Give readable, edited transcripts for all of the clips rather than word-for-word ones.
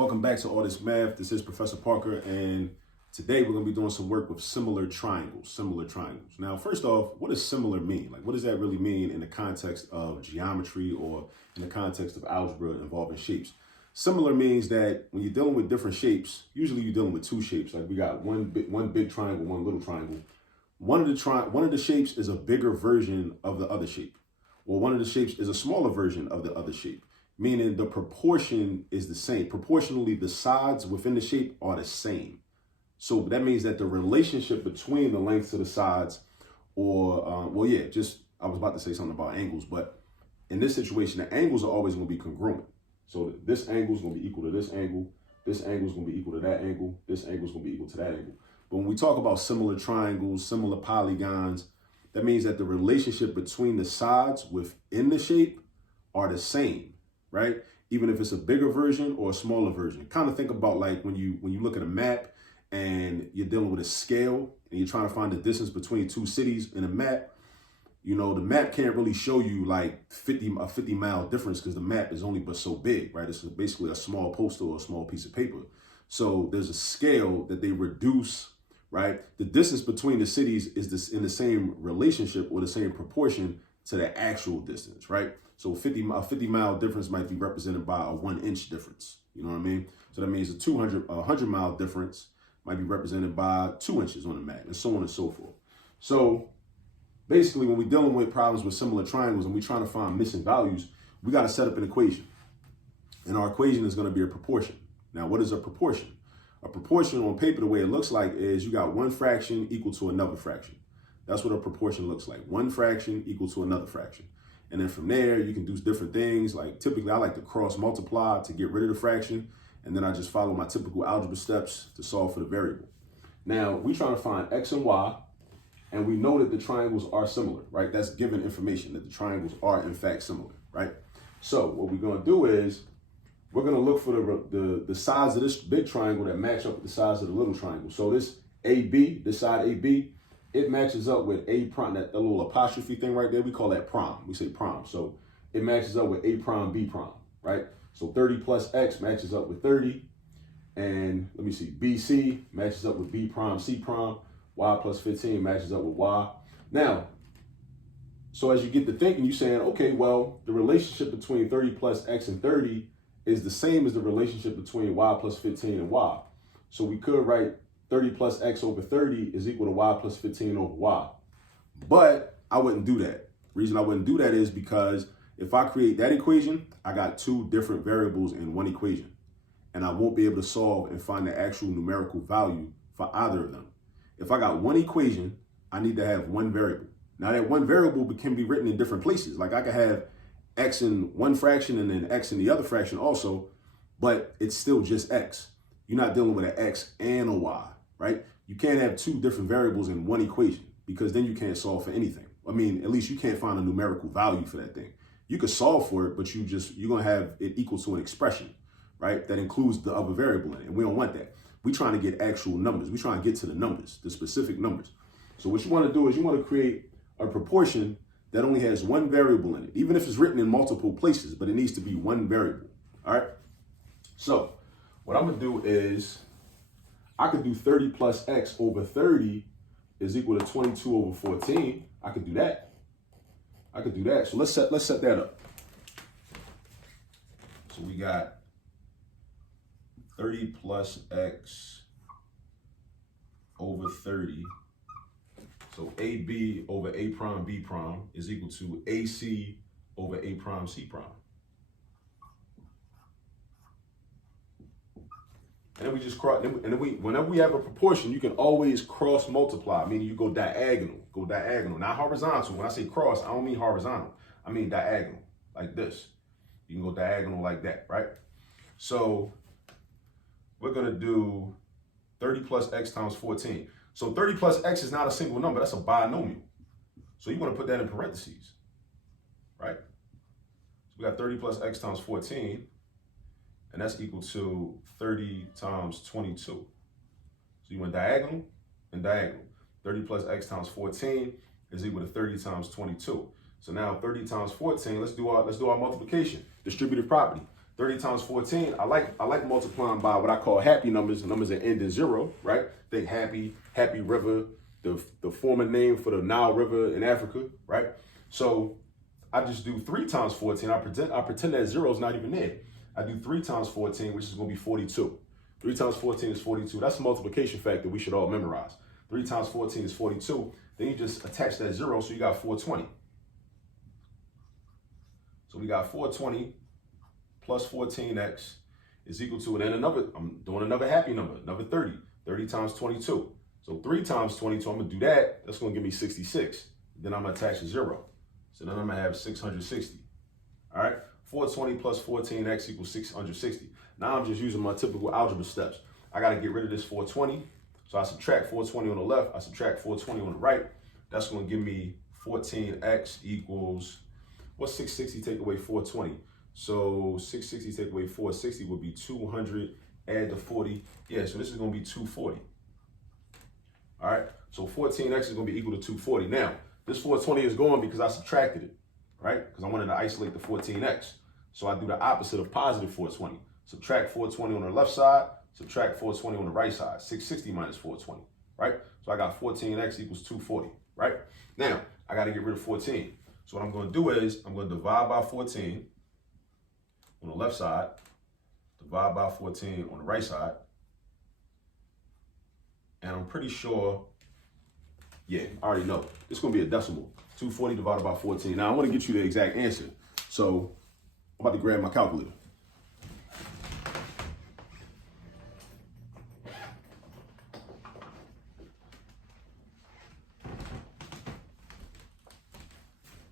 Welcome back to All This Math. This is Professor Parker, and today we're going to be doing some work with similar triangles. Now, first off, what does similar mean? Like, what does that really mean in the context of geometry or in the context of algebra involving shapes? Similar means that when you're dealing with different shapes, usually you're dealing with two shapes. Like we got one big triangle, one little triangle. One of the shapes is a bigger version of the other shape, or one of the shapes is a smaller version of the other shape. Meaning the proportion is the same. Proportionally, the sides within the shape are the same. So that means that the relationship between the lengths of the sides, or, I was about to say something about angles, but in this situation, the angles are always going to be congruent. So this angle is going to be equal to this angle is going to be equal to that angle, this angle is going to be equal to that angle. But when we talk about similar triangles, similar polygons, that means that the relationship between the sides within the shape are the same. Right? Even if it's a bigger version or a smaller version. Kind of think about like when you look at a map and you're dealing with a scale and you're trying to find the distance between two cities in a map. You know, the map can't really show you like a 50-mile difference because the map is only but so big, right? It's basically a small poster or a small piece of paper. So there's a scale that they reduce, right? The distance between the cities is in the same relationship or the same proportion to the actual distance, right? So a 50-mile difference might be represented by a 1-inch difference. You know what I mean? So that means a 100-mile difference might be represented by 2 inches on the map, and so on and so forth. So basically, when we're dealing with problems with similar triangles and we're trying to find missing values, we got to set up an equation. And our equation is going to be a proportion. Now, what is a proportion? A proportion on paper, the way it looks like is you got one fraction equal to another fraction. That's what a proportion looks like. One fraction equal to another fraction. And then from there, you can do different things. Like typically, I like to cross multiply to get rid of the fraction. And then I just follow my typical algebra steps to solve for the variable. Now, we're trying to find x and y. And we know that the triangles are similar, right? That's given information that the triangles are, in fact, similar, right? So what we're going to do is we're going to look for the sides of this big triangle that match up with the sides of the little triangle. So this AB, this side AB, it matches up with A prime, that little apostrophe thing right there. We call that prime. We say prime. So it matches up with A prime, B prime, right? So 30 plus X matches up with 30. And let me see, BC matches up with B prime, C prime. Y plus 15 matches up with Y. Now, so as you get to thinking, you're saying, okay, well, the relationship between 30 plus X and 30 is the same as the relationship between Y plus 15 and Y. So we could write 30 plus X over 30 is equal to Y plus 15 over Y. But I wouldn't do that. Reason I wouldn't do that is because if I create that equation, I got two different variables in one equation. And I won't be able to solve and find the actual numerical value for either of them. If I got one equation, I need to have one variable. Now that one variable can be written in different places. Like I could have X in one fraction and then X in the other fraction also, but it's still just X. You're not dealing with an X and a Y, right? You can't have two different variables in one equation because then you can't solve for anything. I mean, at least you can't find a numerical value for that thing. You could solve for it, but you're going to have it equal to an expression, right? That includes the other variable in it. And we don't want that. We're trying to get actual numbers. We're trying to get to the numbers, the specific numbers. So what you want to do is you want to create a proportion that only has one variable in it, even if it's written in multiple places, but it needs to be one variable. All right. So what I'm going to do is I could do 30 plus X over 30 is equal to 22 over 14. I could do that. So let's set that up. So we got 30 plus X over 30. So AB over A prime B prime is equal to AC over A prime C prime. And then we just cross, whenever we have a proportion, you can always cross multiply, meaning you go diagonal, not horizontal. When I say cross, I don't mean horizontal. I mean diagonal, like this. You can go diagonal like that, right? So we're going to do 30 plus X times 14. So 30 plus X is not a single number. That's a binomial. So you want to put that in parentheses, right? So we got 30 plus X times 14, and that's equal to 30 times 22. So you went diagonal and diagonal. 30 plus X times 14 is equal to 30 times 22. So now 30 times 14, let's do our multiplication. Distributive property. 30 times 14, I like multiplying by what I call happy numbers, numbers that end in 0, right? Think Happy River, the former name for the Nile River in Africa, right? So I just do 3 times 14. I pretend that 0 is not even there. I do 3 times 14, which is going to be 42. 3 times 14 is 42. That's a multiplication factor we should all memorize. 3 times 14 is 42. Then you just attach that 0, so you got 420. So we got 420 plus 14x is equal to, and then I'm doing another happy number, another 30. 30 times 22. So 3 times 22, I'm going to do that. That's going to give me 66. Then I'm going to attach a 0. So then I'm going to have 660. All right? 420 plus 14x equals 660. Now I'm just using my typical algebra steps. I got to get rid of this 420. So I subtract 420 on the left. I subtract 420 on the right. That's going to give me 14x equals, what's 660 take away 420? So 660 take away 460 would be 200, add the 40. Yeah, so this is going to be 240. All right, so 14x is going to be equal to 240. Now, this 420 is going because I subtracted it, right? Because I wanted to isolate the 14x. So I do the opposite of positive 420. Subtract 420 on the left side, subtract 420 on the right side. 660 minus 420, right? So I got 14x equals 240, right? Now, I got to get rid of 14. So what I'm going to do is I'm going to divide by 14 on the left side, divide by 14 on the right side. And I'm pretty sure, yeah, I already know. It's going to be a decimal. 240 divided by 14. Now, I want to get you the exact answer. So I'm about to grab my calculator.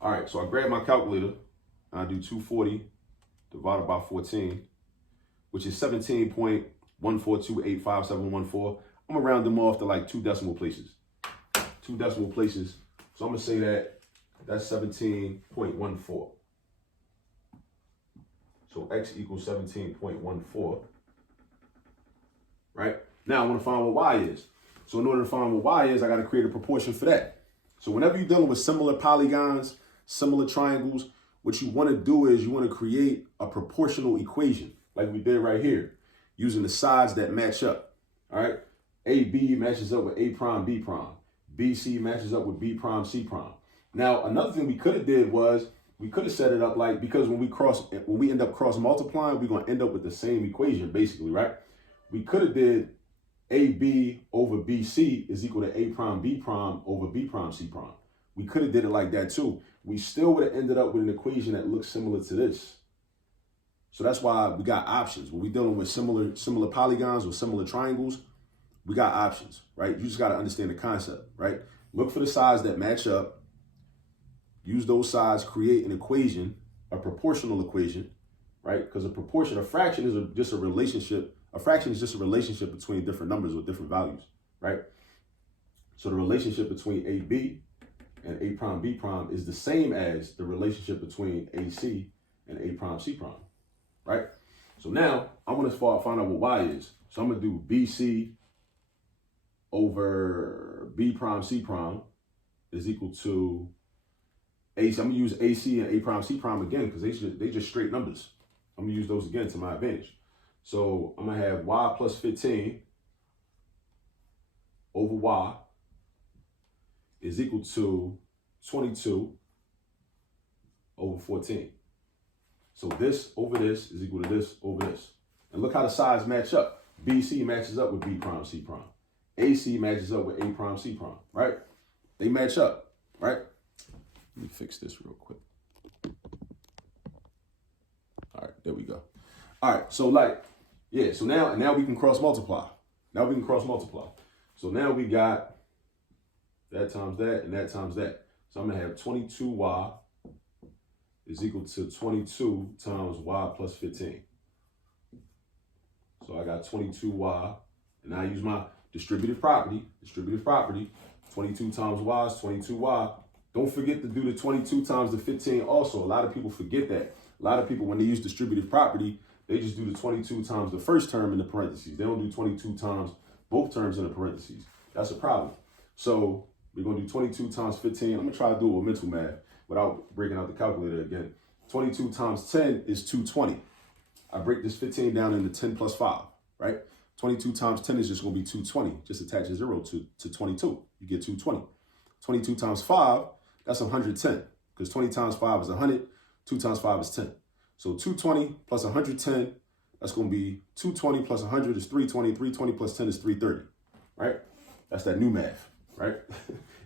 All right, so I grab my calculator, and I do 240 divided by 14, which is 17.142857114. I'm gonna round them off to like 2 decimal places. 2 decimal places. So I'm gonna say that's 17.14. So x equals 17.14. Right? Now I want to find what y is. So in order to find what y is, I got to create a proportion for that. So whenever you're dealing with similar polygons, similar triangles, what you want to do is you want to create a proportional equation like we did right here, using the sides that match up. All right. AB matches up with A prime, B prime. BC matches up with B prime, C prime. Now, another thing we could have did was we could have set it up like, because when we end up cross multiplying, we're going to end up with the same equation basically, right? We could have did AB over BC is equal to A prime, B prime over B prime, C prime. We could have did it like that too. We still would have ended up with an equation that looks similar to this. So that's why we got options. When we're dealing with similar polygons or similar triangles, we got options, right? You just got to understand the concept, right? Look for the sides that match up. Use those sides, create an equation, a proportional equation, right? Because a fraction is just a relationship. A fraction is just a relationship between different numbers with different values, right? So the relationship between AB and A prime, B prime is the same as the relationship between AC and A prime, C prime, right? So now I want to find out what y is. So I'm going to do BC over B prime, C prime is equal to AC. I'm going to use AC and A prime, C prime again because they just straight numbers. I'm going to use those again to my advantage. So I'm going to have y plus 15 over y is equal to 22 over 14. So this over this is equal to this over this. And look how the sides match up. BC matches up with B prime, C prime. AC matches up with A prime, C prime, right? They match up, right? Let me fix this real quick. All right, there we go. All right, so so now we can cross multiply. So now we got that times that and that times that. So I'm gonna have 22y is equal to 22 times y plus 15. So I got 22y, and I use my distributive property. 22 times y is 22y. Don't forget to do the 22 times the 15 also. A lot of people forget that. A lot of people, when they use distributive property, they just do the 22 times the first term in the parentheses. They don't do 22 times both terms in the parentheses. That's a problem. So we're going to do 22 times 15. I'm going to try to do it with mental math without breaking out the calculator again. 22 times 10 is 220. I break this 15 down into 10 plus 5, right? 22 times 10 is just going to be 220. Just attach a 0 to 22. You get 220. 22 times 5, that's 110. Because 20 times 5 is 100. 2 times 5 is 10. So 220 plus 110, that's going to be 220 plus 100 is 320. 320 plus 10 is 330, right? That's that new math, right?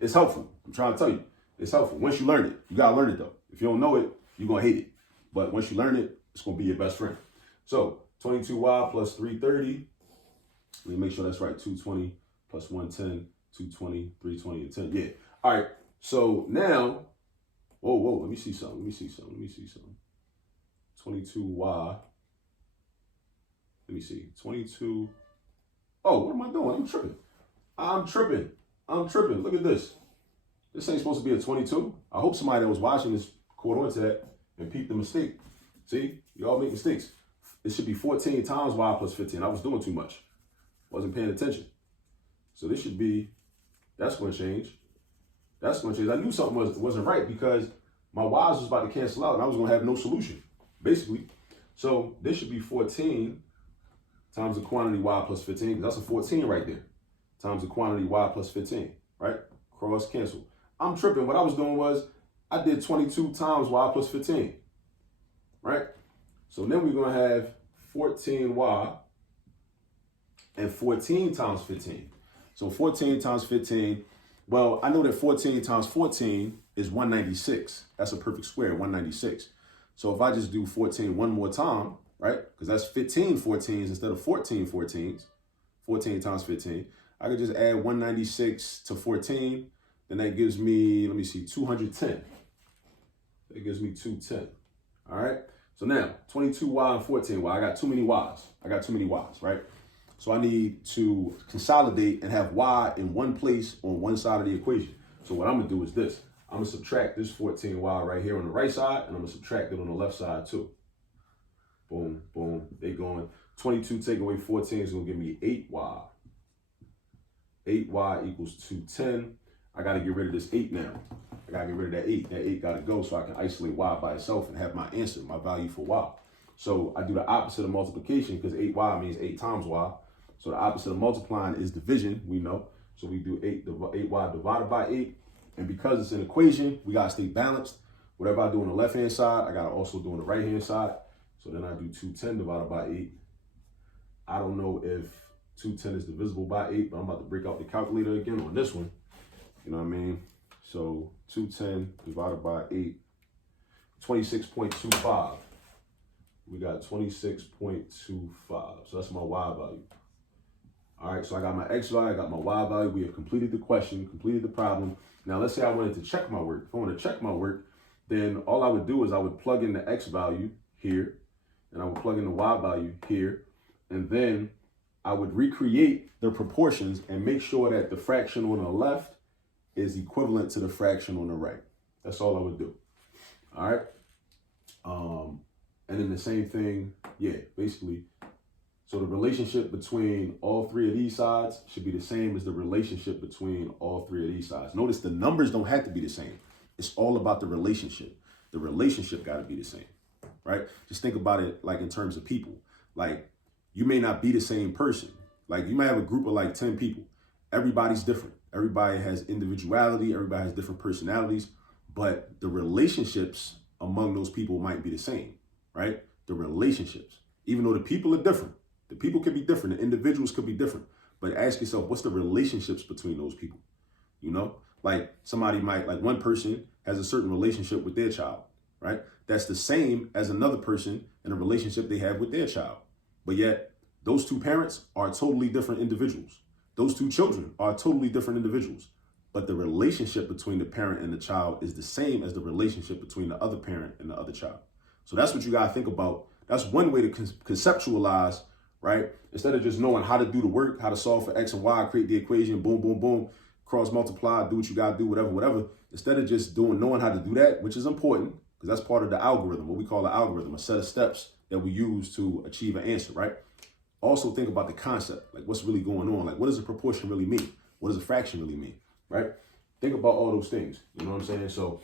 It's helpful. I'm trying to tell you. It's helpful. Once you learn it, you got to learn it, though. If you don't know it, you're going to hate it. But once you learn it, it's going to be your best friend. So 22y plus 330. Let me make sure that's right. 220 plus 110, 220, 320, and 10. Yeah. All right. So now, whoa, let me see something. 22y. Let me see. 22. Oh, what am I doing? I'm tripping. Look at this. This ain't supposed to be a 22. I hope somebody that was watching this caught on to that and peeped the mistake. See, y'all make mistakes. It should be 14 times y plus 15. I was doing too much. Wasn't paying attention. So this should be, that's going to change. I knew something wasn't right because my y's was about to cancel out and I was going to have no solution, basically. So this should be 14 times the quantity y plus 15. That's a 14 right there. Times the quantity y plus 15, right? Cross cancel. I'm tripping. What I was doing was I did 22 times y plus 15, right? So then we're going to have 14y and 14 times 15. So 14 times 15, well, I know that 14 times 14 is 196. That's a perfect square, 196. So if I just do 14 one more time, right? Because that's 15 14s instead of 14 14s. 14 times 15. I could just add 196 to 14. Then that gives me, let me see, 210. That gives me 210. All right. So now 22y and 14y. I got too many y's. Right? So I need to consolidate and have y in one place on one side of the equation. So what I'm going to do is this. I'm going to subtract this 14y right here on the right side, and I'm going to subtract it on the left side too. Boom, boom. They going. 22 take away 14 is going to give me 8y. 8y equals 210. I got to get rid of this 8 now. I got to get rid of that 8. That 8 got to go so I can isolate y by itself and have my answer, my value for y. So I do the opposite of multiplication because 8y means 8 times y. So the opposite of multiplying is division, we know. So we do 8y divided by 8. And because it's an equation, we got to stay balanced. Whatever I do on the left-hand side, I got to also do on the right-hand side. So then I do 210 divided by 8. I don't know if 210 is divisible by 8, but I'm about to break out the calculator again on this one. You know what I mean? So 210 divided by 8, 26.25. We got 26.25. So that's my y value. All right, so I got my x value, I got my y value. We have completed the question, completed the problem. Now let's say I wanted to check my work. If I want to check my work, then all I would do is I would plug in the x value here, and I would plug in the y value here, and then I would recreate the proportions and make sure that the fraction on the left is equivalent to the fraction on the right. That's all I would do. All right. And then the same thing, yeah, basically. So the relationship between all three of these sides should be the same as the relationship between all three of these sides. Notice the numbers don't have to be the same. It's all about the relationship. The relationship got to be the same, right? Just think about it like in terms of people. Like you may not be the same person. Like you might have a group of like 10 people. Everybody's different. Everybody has individuality. Everybody has different personalities, but the relationships among those people might be the same, right? The relationships, even though the people are different. The people could be different. The individuals could be different. But ask yourself, what's the relationships between those people? You know, like somebody might, like one person has a certain relationship with their child, right? That's the same as another person in a relationship they have with their child. But yet those two parents are totally different individuals. Those two children are totally different individuals. But the relationship between the parent and the child is the same as the relationship between the other parent and the other child. So that's what you got to think about. That's one way to conceptualize, right? Instead of just knowing how to do the work, how to solve for X and Y, create the equation, boom, boom, boom, cross multiply, do what you got to do, whatever. Instead of just knowing how to do that, which is important because that's part of the algorithm, what we call an algorithm, a set of steps that we use to achieve an answer, right? Also think about the concept, like what's really going on. Like what does a proportion really mean? What does a fraction really mean, right? Think about all those things, you know what I'm saying? So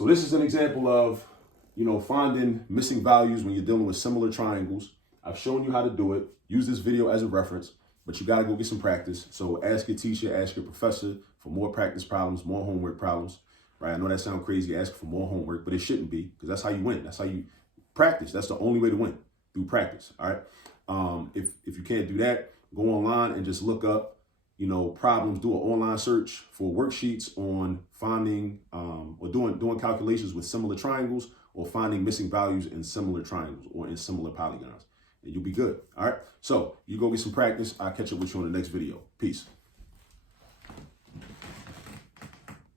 this is an example of finding missing values when you're dealing with similar triangles. I've shown you how to do it. Use this video as a reference, but you got to go get some practice. So ask your teacher, ask your professor for more practice problems, more homework problems, right? I know that sounds crazy, ask for more homework, but it shouldn't be, because that's how you win. That's how you practice. That's the only way to win, through practice, all right? If you can't do that, go online and just look up, problems, do an online search for worksheets on finding or doing calculations with similar triangles, or finding missing values in similar triangles or in similar polygons, and you'll be good. All right. So you go get some practice. I'll catch up with you on the next video. Peace.